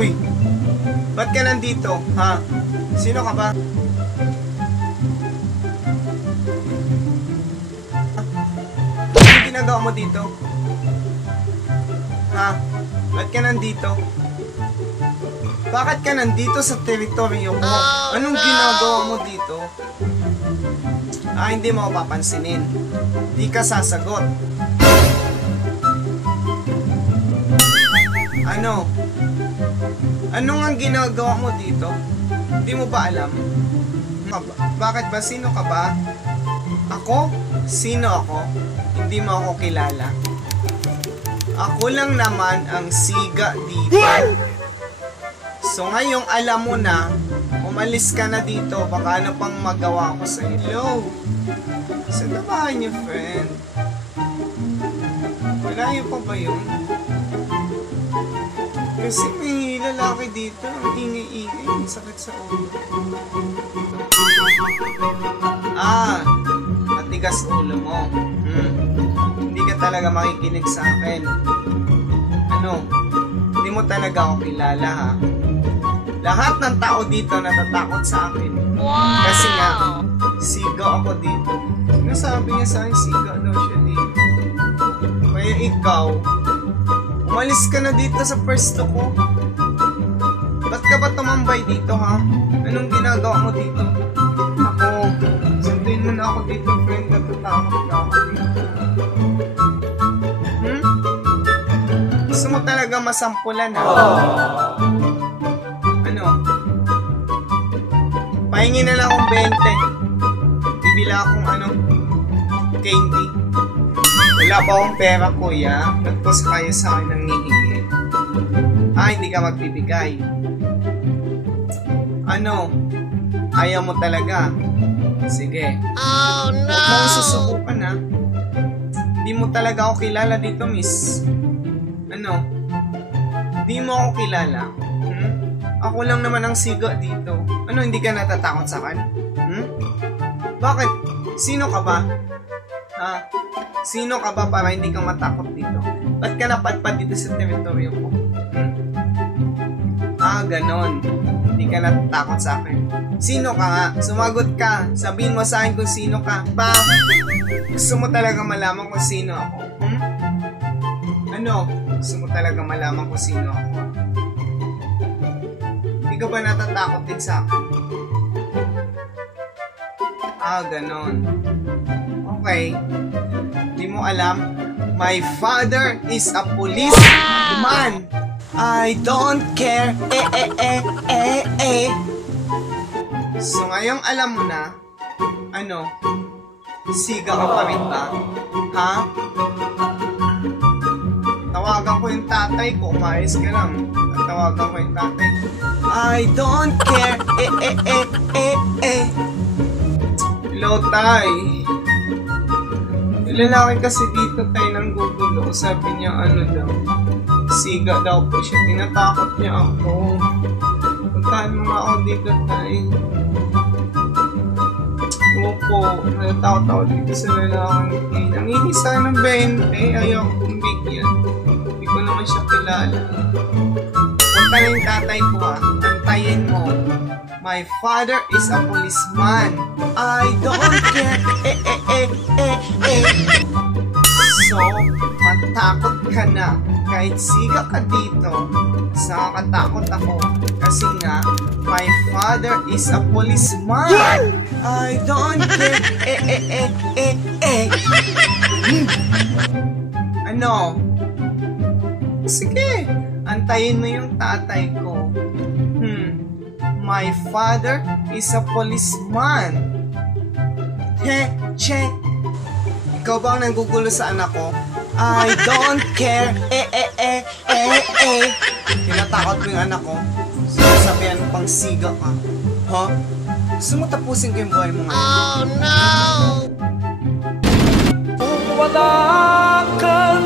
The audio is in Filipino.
Uy! Ba't ka nandito? Ha? Sino ka ba? Anong ginagawa mo dito? Ha? Ba't ka nandito? Bakit ka nandito sa teritoryo ko? Anong ginagawa mo dito? Hindi mo ako papansinin. Di ka sasagot. Ano? Ano nga ginagawa mo dito? Hindi mo ba alam? Bakit ba? Sino ka ba? Ako? Sino ako? Hindi mo ako kilala. Ako lang naman ang siga dito. So ngayong alam mo na, umalis ka na dito. Baka ano pang magawa ko sa iyo. Hello? Saan na bahay niyo, friend? Malayo pa ba yun? Kasi may lalaki dito. Ang ingay-ingay. Ang sakit sa ulo. Matigas ulo mo. Hindi ka talaga makikinig sa akin. Ano? Hindi mo talaga ako kilala, ha? Lahat ng tao dito natatakot sa akin. Wow! Kasi nga, siga ako dito. Sinasabi niya sa akin, siga daw siya dito. Kaya ikaw, umalis ka na dito sa pwesto ko. Ba't ka ba tumambay dito, ha? Anong ginagawa mo dito? Ako, sundin mo na ako dito, friend. Natatakot ka ako dito. Gusto mo talaga masampulan, ha? Ano? Pahingin na lang akong 20. Bibila akong candy. Wala pa akong pera, kuya. Nagpos kayo sa akin ng hihingi. Hindi ka magbibigay. Ano? Ayaw mo talaga? Sige. Oh no! Huwag mo susubukan, ha? Hindi mo talaga ako kilala dito, miss. Ano? Hindi mo ako kilala? Ako lang naman ang siga dito. Ano, hindi ka natatakot sa akin? Bakit? Sino ka ba? Sino ka ba para hindi ka matakot dito? Ba't ka napadpad dito sa teritoryo ko? Ganon. Hindi ka natatakot sa akin. Sino ka nga? Sumagot ka. Sabihin mo sa akin kung sino ka. Gusto mo talaga malaman kung sino ako? Ano? Gusto mo talaga malaman kung sino ako? Hindi ka ba natatakot din sa akin? Ganon. Okay. Hindi mo alam? My father is a policeman. I don't care. So ngayong alam mo na, ano? Siga ka pa rin ba? Ha? Tawagan ko yung tatay ko. Umayos ka lang. Tawagan ko yung tatay ko. I don't care. Hello, tay. Yung lalaki kasi dito, tay, nang gugulo. Sabi niya, daw. Siga daw po siya. Tinatakot niya ako. Puntahan mo nga ako dito, tay. Opo, natatakot ako dito sa lalaki. Nangingi sana ng 20. Ayaw kong bigyan. Hindi ko naman siya kilala. Punta na yung tatay ko, ha. Antayin mo. My father is a policeman. I don't care. So, matakot ka na. Kahit siga ka dito, nakakatakot ako. Kasi nga, my father is a policeman. I don't care. Ano? Sige, antayin mo yung tatay ko. My father is a policeman. Che. Ikaw ba ang nanggugulo sa anak ko? I don't care. Tinatakot mo yung anak ko. Sinasabihan mo pang siga ka. Ha? Gusto mo tapusin ko yung buhay mo ngayon? Oh no! Wala ka